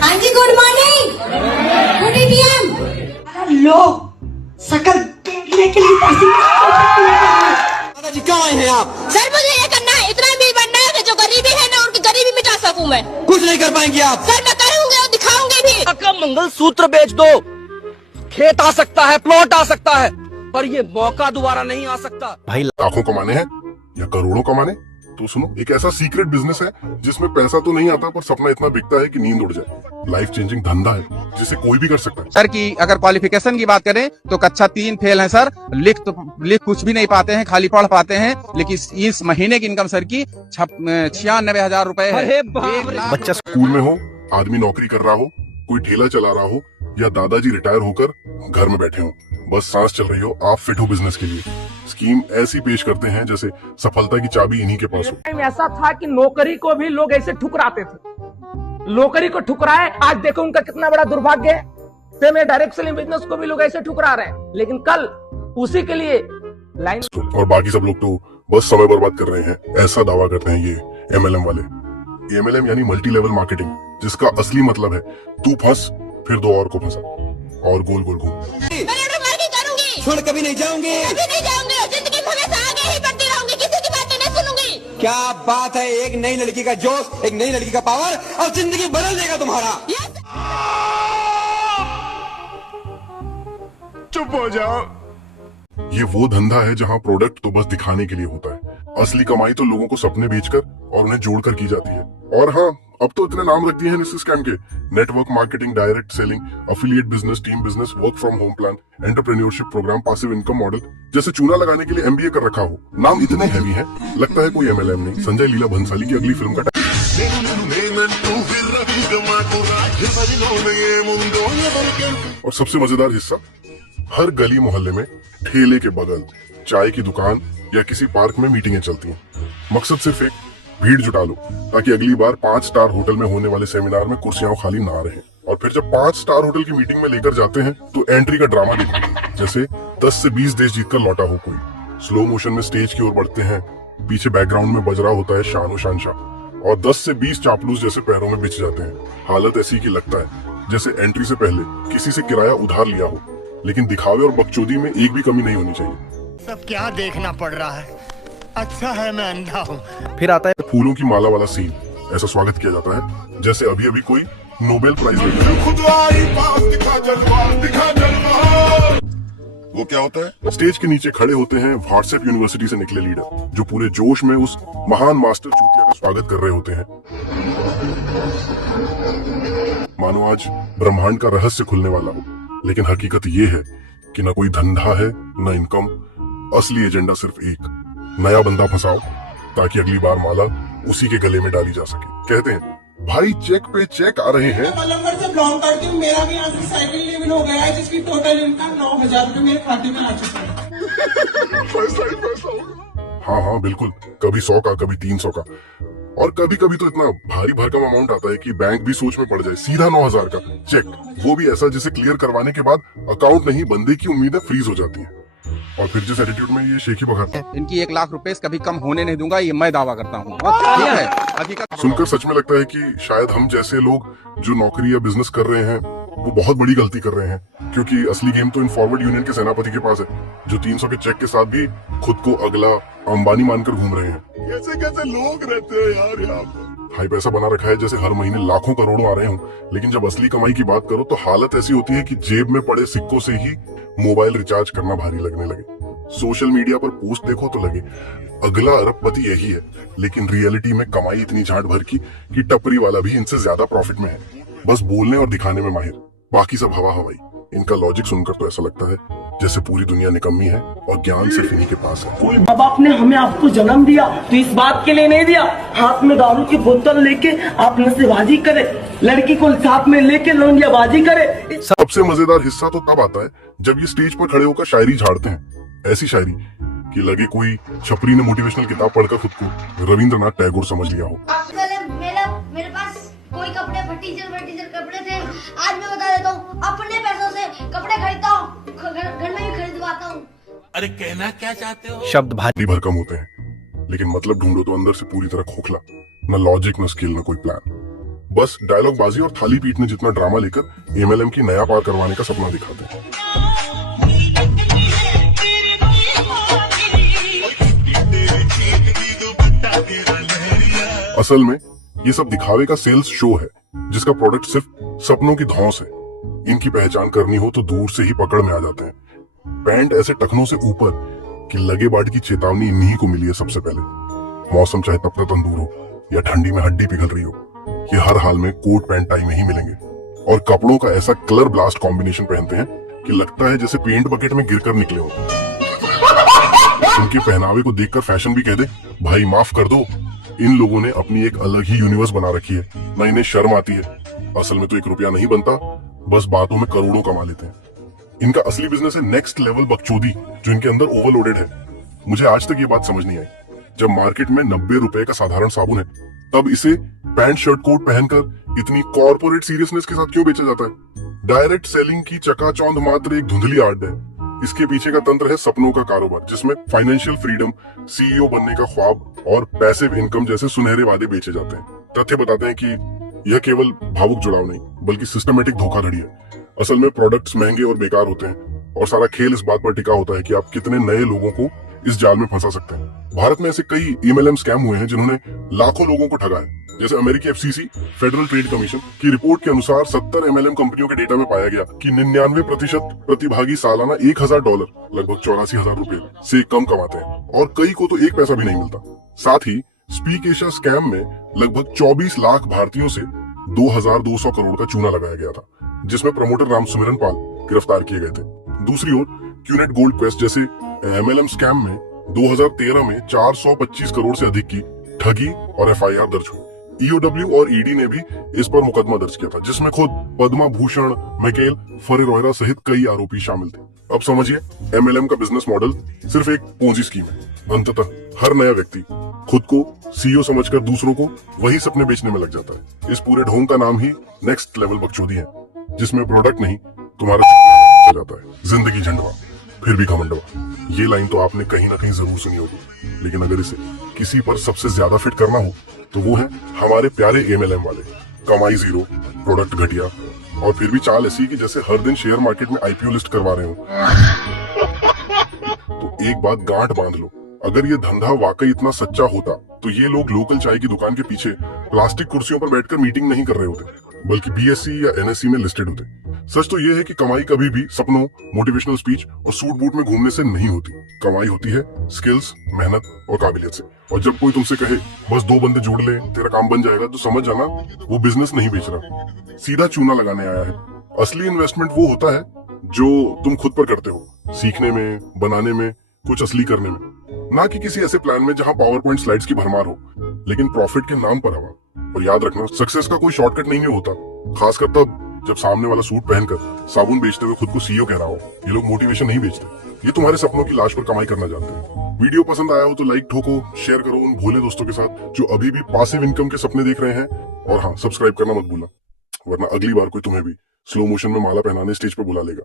हाँ जी, good morning, good EVM. लो शकल देखने के लिए दादाजी कहाँ आए हैं आप? सर मुझे ये करना है, इतना भी बनना है कि जो गरीबी है ना उनकी गरीबी मिटा सकूं मैं। कुछ नहीं कर पाएंगे आप। सर मैं करूंगी और दिखाऊंगी भी। का मंगलसूत्र बेच दो, खेत आ सकता है, प्लॉट आ सकता है, पर ये मौका दोबारा नहीं आ सकता। भाई लाखों कमाने हैं या करोड़ों कमाने, तो सुनो, एक ऐसा सीक्रेट बिजनेस है जिसमें पैसा तो नहीं आता पर सपना इतना बिकता है कि नींद उड़ जाए। लाइफ चेंजिंग धंधा है जिसे कोई भी कर सकता है। सर की अगर क्वालिफिकेशन की बात करें तो कक्षा 3 फेल है सर। लिख कुछ भी नहीं पाते हैं, खाली पढ़ पाते हैं। लेकिन इस महीने की इनकम सर की 96,000 रुपए है। बच्चा स्कूल में हो, आदमी नौकरी कर रहा हो, कोई ठेला चला रहा हो, या दादाजी रिटायर होकर घर में बैठे हो, बस सांस चल रही हो, आप फिट हो बिजनेस के लिए। स्कीम ऐसी पेश करते हैं जैसे सफलता की चाबी इन्हीं के पास हो। ऐसा था कि नौकरी को भी लोग ऐसे ठुकराते थे, नौकरी को ठुकराए। आज देखो उनका कितना बड़ा दुर्भाग्य है। सेम डायरेक्ट सेलिंग बिजनेस को भी लोग ऐसे ठुकरा रहे हैं, लेकिन कल उसी के लिए लाइन। और बाकी सब लोग तो बस समय बर्बाद कर रहे हैं, ऐसा दावा करते हैं ये MLM वाले। MLM यानी मल्टी लेवल मार्केटिंग, जिसका असली मतलब है तू फंस फिर दो और को फंसा और गोल गोल घूम। छोड़ कभी नहीं जाऊंगी, कभी नहीं जाऊंगी, जिंदगी में हमेशा आगे ही बढ़ती रहूंगी, किसी की बातें नहीं सुनूंगी। क्या बात है, एक नई लड़की का जोश, एक नई लड़की का पावर और जिंदगी बदल देगा तुम्हारा। चुप हो जाओ। ये वो धंधा है जहाँ प्रोडक्ट तो बस दिखाने के लिए होता है, असली कमाई तो लोगों को सपने बेचकर और उन्हें जोड़कर की जाती है। और हाँ, अब तो इतने नाम रख दिए हैं इस स्कैम के: network marketing, direct selling, affiliate business, team business, work from home plan, entrepreneurship program, passive income model. जैसे चूना लगाने के लिए MBA कर रखा हो। नाम इतने हैवी हैं, लगता है कोई MLM नहीं, संजय लीला भंसाली की अगली फिल्म का। और सबसे मजेदार हिस्सा, हर गली मोहल्ले में ठेले के बगल चाय की दुकान या किसी पार्क में मीटिंगें चलती हैं। मकसद सिर्फ एक, भीड़ जुटा लो ताकि अगली बार 5 स्टार होटल में होने वाले सेमिनार में कुर्सियां खाली ना रहें। और फिर जब 5 स्टार होटल की मीटिंग में लेकर जाते हैं तो एंट्री का ड्रामा देखो, जैसे 10 से 20 देश जीतकर लौटा हो कोई। स्लो मोशन में स्टेज की ओर बढ़ते हैं, पीछे बैकग्राउंड में बज रहा होता है शान शाह, और 10 से 20 चापलूस जैसे पैरों में बिछ जाते हैं। हालत ऐसी की लगता है जैसे एंट्री से पहले किसी से किराया उधार लिया हो। लेकिन दिखावे और बकचोदी में एक भी कमी नहीं होनी चाहिए। सब क्या देखना पड़ रहा है, अच्छा है मैं अंधा हूँ। फिर आता है फूलों की माला वाला सीन। ऐसा स्वागत किया जाता है जैसे अभी अभी कोई नोबेल प्राइज वो क्या होता है? स्टेज के नीचे खड़े होते हैं व्हाट्सएप यूनिवर्सिटी से निकले लीडर, जो पूरे जोश में उस महान मास्टर चूतिया का स्वागत कर रहे होते हैं, मानो आज ब्रह्मांड का रहस्य खुलने वाला हो। लेकिन हकीकत ये है कि न कोई धंधा है न इनकम, असली एजेंडा सिर्फ एक, नया बंदा फंसाओ ताकि अगली बार माला उसी के गले में डाली जा सके। कहते हैं भाई चेक पे चेक आ रहे हैं। नंबर से बिलोंग करती हूँ, मेरा भी यहाँ से साइकिल लेवल हो गया है, जिसकी टोटल इनकम 9,000 रुपए मेरे खाते में आ चुका है। पैसा ही पैसा होगा। हाँ हाँ बिल्कुल, कभी 100 का, कभी 300 का, और कभी कभी तो इतना भारी भरकम अमाउंट आता है कि बैंक भी सोच में पड़ जाए। सीधा 9,000 का चेक, वो भी ऐसा जिसे क्लियर करवाने के बाद अकाउंट नहीं, बंदे की उम्मीदें फ्रीज हो जाती हैं। और फिर जिस एटीट्यूड में ये शेखी बघाते हैं, इनकी 1 लाख रुपए कभी कम होने नहीं दूंगा, ये मैं दावा करता हूँ। सुनकर सच में लगता है कि शायद हम जैसे लोग जो नौकरी या बिजनेस कर रहे हैं वो बहुत बड़ी गलती कर रहे हैं, क्योंकि असली गेम तो इन फॉरवर्ड यूनियन के सेनापति के पास है, जो 300 के चेक के साथ भी खुद को अगला अंबानी मानकर घूम रहे हैं। कैसे कैसे लोग रहते हैं यार यहाँ पर। हाई पैसा बना रखा है जैसे हर महीने लाखों करोड़ों आ रहे हों, लेकिन जब असली कमाई की बात करो तो हालत ऐसी होती है कि जेब में पड़े सिक्कों से ही मोबाइल रिचार्ज करना भारी लगने लगे। सोशल मीडिया पर पोस्ट देखो तो लगे अगला अरबपति यही है, लेकिन रियलिटी में कमाई इतनी झांट भर की कि टपरी वाला भी इनसे ज्यादा प्रॉफिट में है, बस बोलने और दिखाने में माहिर, बाकी सब हवा हवाई। इनका लॉजिक सुनकर तो ऐसा लगता है जैसे पूरी दुनिया निकम्मी है और ज्ञान सिर्फ इन्हीं के पास है। कोई माँ बाप ने हमें आपको जन्म दिया तो इस बात के लिए नहीं दिया हाथ में दारू की बोतल लेके आप नशेबाजी करे, लड़की को साथ में लेके लौंडियाबाजी करे। सबसे मजेदार हिस्सा तो तब आता है जब ये स्टेज पर खड़े होकर शायरी झाड़ते हैं। ऐसी शायरी कि लगे कोई छपरी ने मोटिवेशनल किताब पढ़कर खुद को रविंद्रनाथ टैगोर समझ लिया हो। मेरे पास कोई कपड़े फटीचर कपड़े थे, आज मैं बता देता हूँ, अपने पैसों से कपड़े खरीदता हूँ, घर में भी खरीदवाता हूँ। अरे कहना क्या चाहते हो? शब्द भारी भरकम होते हैं, लेकिन मतलब ढूंढो तो अंदर से पूरी तरह खोखला, न लॉजिक न स्किल न कोई प्लान। बस डायलॉग बाजी और थाली पीटने जितना ड्रामा लेकर एमएलएम की नया पार करवाने का सपना दिखाते हैं। असल में ये सब दिखावे का सेल्स शो है, जिसका प्रोडक्ट सिर्फ सपनों की धौंस है। इनकी पहचान करनी हो तो दूर से ही पकड़ में आ जाते हैं। बैंड ऐसे टखनों से ऊपर कि लगे बाट की चेतावनी इन्हीं को मिली है सबसे पहले। मौसम चाहे तपता तंदूर हो या ठंडी में हड्डी पिघल रही हो, ये हर हाल में कोट पैंट टाई में ही मिलेंगे। और कपड़ों का ऐसा कलर ब्लास्ट कॉम्बिनेशन पहनते हैं कि लगता है जैसे पेंट बकेट में गिरकर निकले हो। उनके पहनावे को देखकर फैशन भी कह दे भाई माफ कर दो। इन लोगों ने अपनी एक अलग ही यूनिवर्स बना रखी है, ना इन्हें शर्म आती है। असल में तो 1 रुपया नहीं बनता, बस बातों में करोड़ों कमा लेते हैं। इनका असली बिजनेस है नेक्स्ट लेवल बकचोदी, जो इनके अंदर ओवरलोडेड है। मुझे आज तक ये बात समझ नहीं आई, जब मार्केट में 90 रुपए का साधारण साबुन है, तब इसे पैंट शर्ट कोट पहनकर इतनी कॉर्पोरेट सीरियसनेस के साथ क्यों बेचा जाता है? डायरेक्ट सेलिंग की चकाचौंध मात्र एक धुंधली आर्ट है। इसके पीछे का तंत्र है सपनों का कारोबार, जिसमें फाइनेंशियल फ्रीडम, सीईओ बनने का ख्वाब और पैसिव इनकम जैसे सुनहरे वादे बेचे जाते हैं। तथ्य बताते हैं कि यह केवल भावुक जुड़ाव नहीं, बल्कि सिस्टमेटिक धोखाधड़ी है। असल में प्रोडक्ट्स महंगे और बेकार होते हैं, और सारा खेल इस बात पर टिका होता है कि आप कितने नए लोगों को इस जाल में फंसा सकते हैं। भारत में ऐसे कई एमएलएम स्कैम हुए हैं जिन्होंने लाखों लोगों को ठगा है। जैसे अमेरिकी एफसीसी फेडरल ट्रेड कमीशन की रिपोर्ट के अनुसार 70 एमएलएम कंपनियों के डेटा में पाया गया कि 99% प्रतिभागी सालाना $1000 लगभग 84,000 रुपए से कम कमाते हैं, और कई को तो 1 पैसा भी नहीं मिलता। साथ ही स्पीक एशिया स्कैम में लगभग 24 लाख भारतीयों से 2200 करोड़ का चूना लगाया गया था, जिसमें प्रमोटर रामसुमिरन पाल गिरफ्तार किए गए थे। दूसरी ओर क्यूनेट गोल्ड क्वेस्ट जैसे एमएलएम स्कैम में 2013 में 425 करोड़ से अधिक की ठगी और एफआईआर दर्ज हुई। ईओडब्ल्यू और ईडी ने भी इस पर मुकदमा दर्ज किया था, जिसमें खुद पद्मा भूषण, मैकेल फरेरोयरा सहित कई आरोपी शामिल थे। अब समझिए, एमएलएम का बिजनेस मॉडल सिर्फ एक पूंजी स्कीम है। अंततः हर नया व्यक्ति खुद को सीईओ समझकर दूसरों को वही सपने बेचने में लग जाता है। इस पूरे ढोंग का नाम ही नेक्स्ट लेवल बकचोदी है, जिसमें प्रोडक्ट नहीं तुम्हारा चल जाता है। जिंदगी झंडवा फिर भी घमंडवा। ये लाइन तो आपने कहीं ना कहीं जरूर सुनी होगी, लेकिन अगर इसे किसी पर सबसे ज्यादा फिट करना हो तो वो है हमारे प्यारे एमएलएम वाले। कमाई जीरो, प्रोडक्ट घटिया, और फिर भी चाल ऐसी कि जैसे हर दिन शेयर मार्केट में आईपीओ लिस्ट करवा रहे हो। तो एक बात गांठ बांध लो, अगर ये धंधा वाकई इतना सच्चा होता तो ये लोग लोकल चाय की दुकान के पीछे प्लास्टिक कुर्सियों पर बैठकर मीटिंग नहीं कर रहे होते, बल्कि बीएससी या एनएससी में लिस्टेड होते। सच तो ये है कि कमाई कभी भी सपनों, मोटिवेशनल स्पीच और सूट बूट में घूमने से नहीं होती। कमाई होती है स्किल्स, मेहनत और काबिलियत से। और जब कोई तुमसे कहे बस 2 बंदे जोड़ ले तेरा काम बन जाएगा, तो समझ जाना वो बिजनेस नहीं बेच रहा, सीधा चूना लगाने आया है। असली इन्वेस्टमेंट वो होता है जो तुम खुद पर करते हो, सीखने में, बनाने में, कुछ असली करने में, ना कि किसी ऐसे प्लान में जहां पावर पॉइंट स्लाइड्स की भरमार हो, लेकिन प्रॉफिट के नाम पर हवा। और याद रखना, सक्सेस का कोई शॉर्टकट नहीं होता, खासकर तब जब सामने वाला सूट पहनकर साबुन बेचते हुए खुद को सीईओ कह रहा हो। ये लोग मोटिवेशन नहीं बेचते, ये तुम्हारे सपनों की लाश पर कमाई करना जानते हैं। वीडियो पसंद आया हो तो लाइक ठोको, शेयर करो उन भोले दोस्तों के साथ जो अभी भी पासिव इनकम के सपने देख रहे हैं। और हाँ, सब्सक्राइब करना मत भूलना, वरना अगली बार कोई तुम्हें भी स्लो मोशन में माला पहनाने स्टेज पर बुला लेगा।